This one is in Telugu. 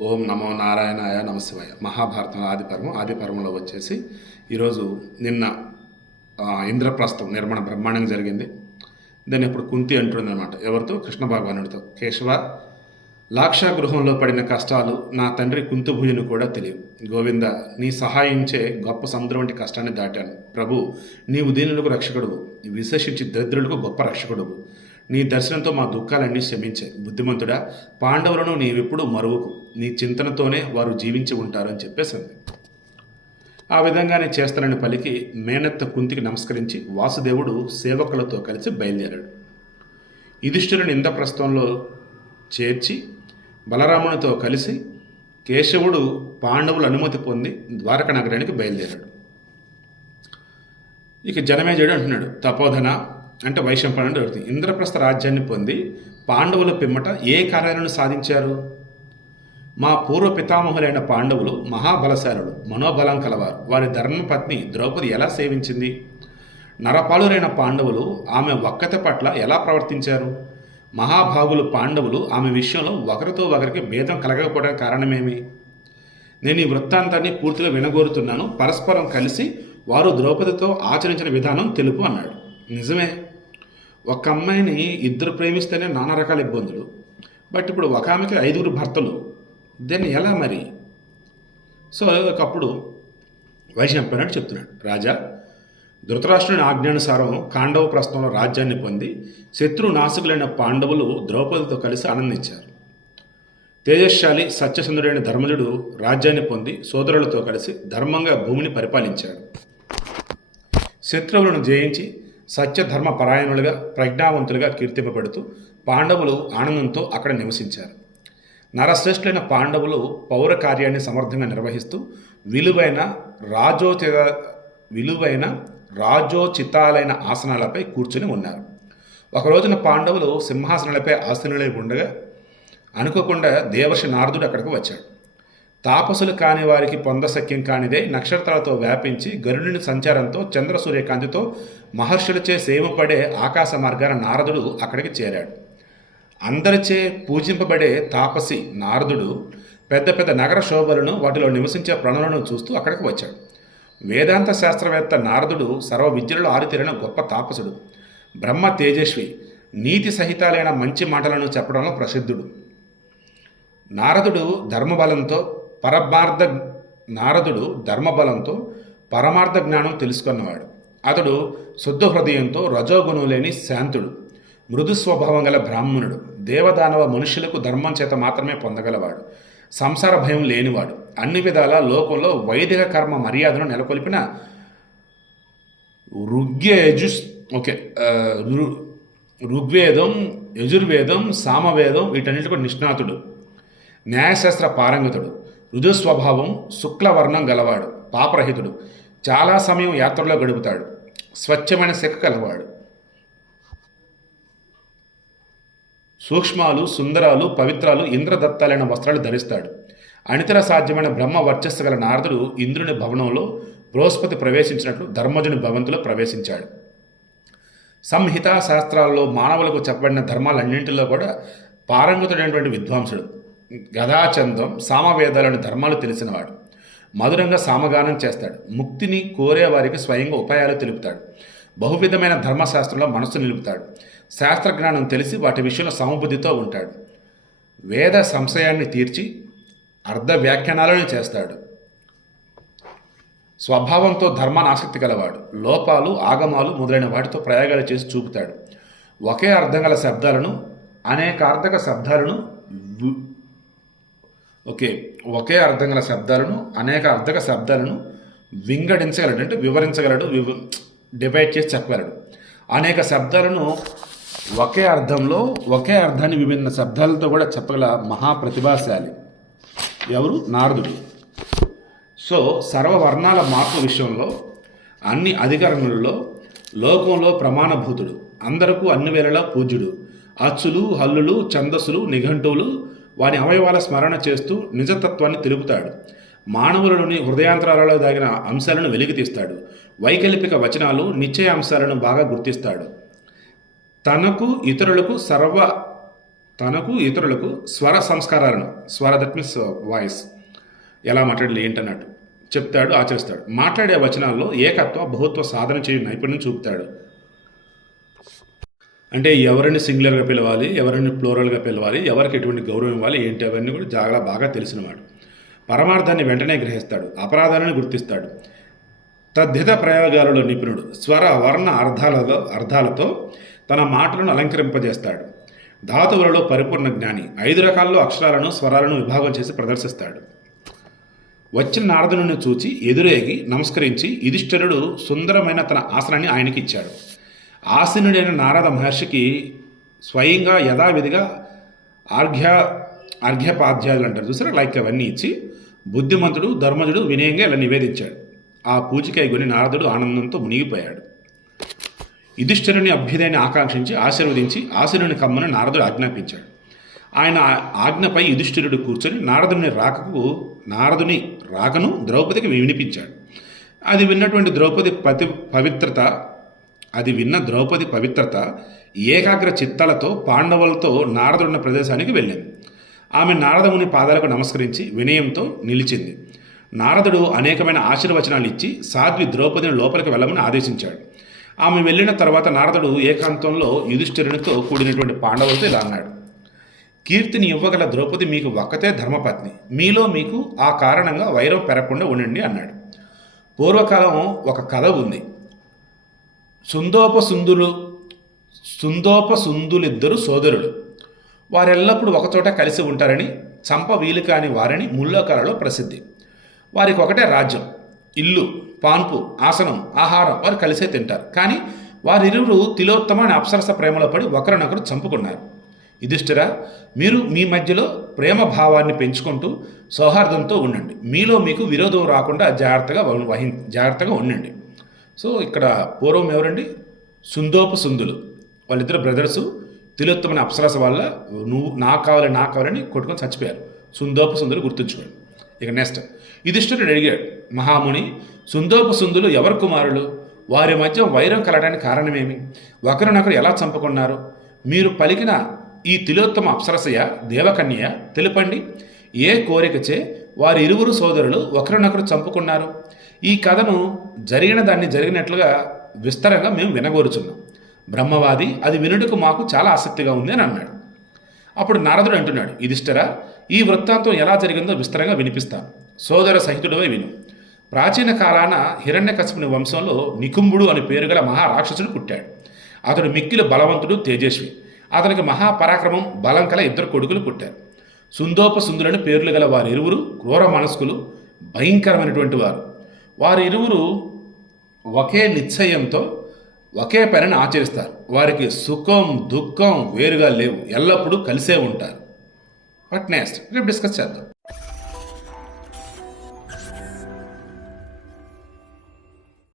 ఓం నమో నారాయణాయ నమశివాయ. మహాభారతం ఆదిపర్వం ఆదిపర్వంలో వచ్చేసి ఈరోజు నిన్న ఇంద్రప్రస్థం నిర్మాణ బ్రహ్మాండంగా జరిగింది. దాన్ని ఇప్పుడు కుంతి అంటుంది అనమాట ఎవరితో? కృష్ణ భగవానుడితో. కేశవ లాక్షా గృహంలో పడిన కష్టాలు నా తండ్రి కుంతుభుజుని కూడా తెలియవు. గోవింద నీ సహాయించే గొప్ప సముద్రం వంటి కష్టాన్ని దాటాను. ప్రభు నీవు దీనులకు రక్షకుడువు. విశేషించి దరిద్రులకు గొప్ప రక్షకుడువు. నీ దర్శనంతో మా దుఃఖాలన్నీ శమించాయి బుద్ధిమంతుడా పాండవులను నీవెప్పుడు మరువకు. నీ చింతనతోనే వారు జీవించి ఉంటారు అని చెప్పేసింది ఆ విధంగానే చేస్తానని పలికి మేనత్త కుంతికి నమస్కరించి వాసుదేవుడు సేవకులతో కలిసి బయలుదేరాడు. యుధిష్ఠిరుని ఇంద్రప్రస్థంలో చేర్చి బలరామునితో కలిసి కేశవుడు పాండవుల అనుమతి పొంది ద్వారక నగరానికి బయలుదేరాడు. ఇక జనమేజయుడు అంటున్నాడు తపోధన అంటే వైశంపాయనుడు జరుగుతుంది ఇంద్రప్రస్థ రాజ్యాన్ని పొంది పాండవుల పిమ్మట ఏ కార్యాలను సాధించారు? మా పూర్వ పితామహులైన పాండవులు మహాబలశాలుడు మనోబలం కలవారు. వారి ధర్మపత్ని ద్రౌపది ఎలా సేవించింది? నరపాలురైన పాండవులు ఆమె వక్కత పట్ల ఎలా ప్రవర్తించారు? మహాభాగులు పాండవులు ఆమె విషయంలో ఒకరితో ఒకరికి భేదం కలగకపోవడానికి కారణమేమి? నేను ఈ వృత్తాంతాన్ని పూర్తిగా వినగోరుతున్నాను. పరస్పరం కలిసి వారు ద్రౌపదితో ఆచరించిన విధానం తెలుపు అన్నాడు. నిజమే. ఒక అమ్మాయిని ఇద్దరు ప్రేమిస్తేనే నానా రకాల ఇబ్బందులు. బట్ ఇప్పుడు ఒక ఆమెకి ఐదుగురు భర్తలు. దాన్ని ఎలా మరి? సో ఒకప్పుడు వైశంపనాడు చెప్తున్నాడు రాజా ధృతరాష్ట్రుని ఆజ్ఞానుసారం కాండవ ప్రస్థంలో రాజ్యాన్ని పొంది శత్రు నాశకులైన పాండవులు ద్రౌపదితో కలిసి ఆనందించారు. తేజశాలి సత్యసుందరుడైన ధర్మజుడు రాజ్యాన్ని పొంది సోదరులతో కలిసి ధర్మంగా భూమిని పరిపాలించాడు. శత్రువులను జయించి సత్యధర్మ పరాయణులుగా ప్రజ్ఞావంతులుగా కీర్తింపబడుతూ పాండవులు ఆనందంతో అక్కడ నివసించారు. నరశ్రేష్ఠులైన పాండవులు పౌర కార్యాన్ని సమర్థంగా నిర్వహిస్తూ విలువైన రాజోచిత విలువైన రాజోచితాలైన ఆసనాలపై కూర్చుని ఉన్నారు. ఒక రోజున పాండవులు సింహాసనాలపై ఆసనులై ఉండగా అనుకోకుండా దేవర్షి నారదుడు అక్కడికి వచ్చాడు. తాపసులు కాని వారికి పొందసఖ్యం కానిదే నక్షత్రాలతో వ్యాపించి గరుడిని సంచారంతో చంద్ర సూర్యకాంతితో మహర్షులచే సేవపడే ఆకాశ మార్గాన నారదుడు అక్కడికి చేరాడు. అందరిచే పూజింపబడే తాపసి నారదుడు పెద్ద పెద్ద నగర శోభలను వాటిలో నివసించే ప్రణులను చూస్తూ అక్కడికి వచ్చాడు. వేదాంత శాస్త్రవేత్త నారదుడు సర్వ విద్యలలో ఆరితేరిన గొప్ప తాపసుడు. బ్రహ్మ తేజస్వి నీతి సహితాలైన మంచి మాటలను చెప్పడంలో ప్రసిద్ధుడు. నారదుడు ధర్మబలంతో పరమార్థ నారదుడు ధర్మబలంతో పరమార్థ జ్ఞానం తెలుసుకున్నవాడు. అతడు శుద్ధ హృదయంతో రజోగుణం లేని శాంతుడు మృదు స్వభావం గల బ్రాహ్మణుడు దేవదానవ మనుషులకు ధర్మం చేత మాత్రమే పొందగలవాడు సంసార భయం లేనివాడు అన్ని విధాల లోకంలో వైదిక కర్మ మర్యాదను నెలకొల్పిన ఋగ్యజుస్ ఓకే ఋగ్వేదం యజుర్వేదం సామవేదం వీటన్నిటి నిష్ణాతుడు న్యాయశాస్త్ర పారంగతుడు రుజుస్వభావం శుక్లవర్ణం గలవాడు పాపరహితుడు చాలా సమయం యాత్రలో గడుపుతాడు. స్వచ్ఛమైన శిఖ కలవాడు. సూక్ష్మాలు సుందరాలు పవిత్రాలు ఇంద్రదత్తాలైన వస్త్రాలు ధరిస్తాడు. అనితర సాధ్యమైన బ్రహ్మ వర్చస్సు గల నారదుడు ఇంద్రుని భవనంలో బృహస్పతి ప్రవేశించినట్లు ధర్మజుని భవంతిలో ప్రవేశించాడు. సంహిత శాస్త్రాల్లో మానవులకు చెప్పబడిన ధర్మాలన్నింటిలో కూడా పారంగతుడైనటువంటి విద్వాంసుడు గదాచందం సామవేదాలను ధర్మాలు తెలిసినవాడు. మధురంగా సామగానం చేస్తాడు. ముక్తిని కోరే వారికి స్వయంగా ఉపాయాలు తెలుపుతాడు. బహువిధమైన ధర్మశాస్త్రంలో మనస్సు నిలుపుతాడు. శాస్త్రజ్ఞానం తెలిసి వాటి విషయంలో సమబుద్ధితో ఉంటాడు. వేద సంశయాన్ని తీర్చి అర్ధ వ్యాఖ్యానాలను చేస్తాడు. స్వభావంతో ధర్మాన్ని ఆసక్తి గలవాడు. లోపాలు ఆగమాలు మొదలైన వాటితో ప్రయోగాలు చేసి చూపుతాడు. ఒకే అర్థం గల శబ్దాలను అనేక అర్థక శబ్దాలను ఓకే ఒకే అర్థం గల శబ్దాలను అనేక అర్థక శబ్దాలను వింగడించగలడు. అంటే వివరించగలడు వివ డివైడ్ చేసి చెప్పగలడు. అనేక శబ్దాలను ఒకే అర్థంలో ఒకే అర్థాన్ని విభిన్న శబ్దాలతో కూడా చెప్పగల మహాప్రతిభాశాలి. ఎవరు? నారదుడు. సో సర్వవర్ణాల మార్పు విషయంలో అన్ని అధికారములలో లోకంలో ప్రమాణభూతుడు. అందరకు అన్ని వేళలా పూజ్యుడు. అచ్చులు హల్లులు ఛందస్సులు నిఘంటువులు వారి అవయవాల స్మరణ చేస్తూ నిజతత్వాన్ని తెలుపుతాడు. మానవులలోని హృదయాంతరాలలో దాగిన అంశాలను వెలికితీస్తాడు. వైకల్పిక వచనాలు నిశ్చయ అంశాలను బాగా గుర్తిస్తాడు. తనకు ఇతరులకు సర్వ తనకు ఇతరులకు స్వర సంస్కారాలను స్వర దట్ మీన్స్ వాయిస్ ఎలా మాట్లాడాలి ఏంటన్నట్టు చెప్తాడు ఆచరిస్తాడు. మాట్లాడే వచనాల్లో ఏకత్వ బహుత్వ సాధన చేయు నైపుణ్యం చూపుతాడు. అంటే ఎవరిని సింగులర్గా పిలవాలి ఎవరిని ప్లోరల్గా పిలవాలి ఎవరికి ఎటువంటి గౌరవం ఇవ్వాలి ఏంటి అవన్నీ కూడా జాగ్రత్త బాగా తెలిసినవాడు పరమార్థాన్ని వెంటనే గ్రహిస్తాడు అపరాధాలను గుర్తిస్తాడు. తద్ధిత ప్రయోగాలలో నిపుణుడు స్వర వర్ణ అర్థాలలో అర్థాలతో తన మాటలను అలంకరింపజేస్తాడు. ధాతువులలో పరిపూర్ణ జ్ఞాని ఐదు రకాల్లో అక్షరాలను స్వరాలను విభాగం చేసి ప్రదర్శిస్తాడు. వచ్చిన నారదుని చూచి ఎదురేగి నమస్కరించి యుధిష్ఠరుడు సుందరమైన తన ఆసనాన్ని ఆయనకి ఇచ్చాడు. ఆసీనుడైన నారద మహర్షికి స్వయంగా యథావిధిగా ఆర్ఘ్య అర్ఘ్యపాధ్యాయులు అంటారు. చూసారా? లైక్ అవన్నీ ఇచ్చి బుద్ధిమంతుడు ధర్మజుడు వినయంగా ఇలా నివేదించాడు. ఆ పూజకై కొని నారదుడు ఆనందంతో మునిగిపోయాడు. యుధిష్ఠిరుని అభ్యుదయాన్ని ఆకాంక్షించి ఆశీర్వదించి ఆశీనుని కమ్మని నారదుడు ఆజ్ఞాపించాడు. ఆయన ఆజ్ఞపై యుధిష్ఠిరుడు కూర్చొని నారదుని రాకకు నారదుని రాకను ద్రౌపదికి వినిపించాడు. అది విన్నటువంటి ద్రౌపది పతి పవిత్రత అది విన్న ద్రౌపది పవిత్రత ఏకాగ్ర చిత్తాలతో పాండవులతో నారదుడున్న ప్రదేశానికి వెళ్ళింది. ఆమె నారదముని పాదాలకు నమస్కరించి వినయంతో నిలిచింది. నారదుడు అనేకమైన ఆశీర్వచనాలు ఇచ్చి సాధ్వి ద్రౌపదిని లోపలికి వెళ్ళమని ఆదేశించాడు. ఆమె వెళ్ళిన తర్వాత నారదుడు ఏకాంతంలో యుధిష్ఠిరునితో కూడినటువంటి పాండవులతో ఇలా అన్నాడు. కీర్తిని ఇవ్వగల ద్రౌపది మీకు ఒక్కతే ధర్మపత్ని. మీలో మీకు ఆ కారణంగా వైరం పెరగకుండా ఉండండి అన్నాడు. పూర్వకాలం ఒక కథ ఉంది. సుందోపసుందులు సుందోపసుందులిద్దరు సోదరులు. వారెల్లప్పుడూ ఒకచోట కలిసి ఉంటారని చంప వీలు కాని వారని ముల్లోకాలలో ప్రసిద్ధి. వారికి ఒకటే రాజ్యం ఇల్లు పాన్పు ఆసనం ఆహారం వారు కలిసే తింటారు. కానీ వారిరువురు తిలోత్తమ అనే అప్సరస ప్రేమలో పడి ఒకరినొకరు చంపుకున్నారు. యుధిష్ఠిర మీరు మీ మధ్యలో ప్రేమ భావాన్ని పెంచుకుంటూ సౌహార్దంతో ఉండండి. మీలో మీకు విరోధం రాకుండా జాగ్రత్తగా వహి జాగ్రత్తగా ఉండండి. సో ఇక్కడ పూర్వం ఎవరండి? సుందోపు సుందులు. వాళ్ళిద్దరు బ్రదర్సు. తిలోత్తమని అప్సరస వల్ల నువ్వు నాకు కావాలి నాకు కావాలని కొట్టుకొని చచ్చిపోయారు. సుందోపు సుందులు గుర్తుంచుకోండి. ఇక నెక్స్ట్. యుధిష్ఠిరుడు అడిగాడు మహాముని సుందోపు సుందులు ఎవరు కుమారులు? వారి మధ్య వైరం కలడానికి కారణమేమి? ఒకరినొకరు ఎలా చంపుకున్నారు? మీరు పలికిన ఈ తిలోత్తమ అప్సరసయ దేవకన్య తెలుపండి? ఏ కోరికచే వారి ఇరువురు సోదరులు ఒకరినొకరు చంపుకున్నారు. ఈ కథను జరిగిన దాన్ని జరిగినట్లుగా విస్తరంగా మేము వినగోరుచున్నాం. బ్రహ్మవాది అది వినుటకు మాకు చాలా ఆసక్తిగా ఉంది అని అన్నాడు. అప్పుడు నారదుడు అంటున్నాడు యుధిష్ఠిర ఈ వృత్తాంతం ఎలా జరిగిందో విస్తరంగా వినిపిస్తాను సోదర సహితుడవై విను. ప్రాచీన కాలాన హిరణ్యకశపుని వంశంలో నికుంభుడు అని పేరు గల మహారాక్షసుడు పుట్టాడు. అతడు మిక్కిలి బలవంతుడు తేజస్వి. అతనికి మహాపరాక్రమం బలం కల ఇద్దరు కొడుకులు పుట్టారు. సుందోపసుందులని పేర్లు గల వారి ఇరువురు క్రూర మనస్కులు భయంకరమైనటువంటి వారు. వారి ఇరువురు ఒకే నిశ్చయంతో ఒకే పనిని ఆచరిస్తారు. వారికి సుఖం దుఃఖం వేరుగా లేవు. ఎల్లప్పుడూ కలిసే ఉంటారు. What next? రేపు డిస్కస్ చేద్దాం.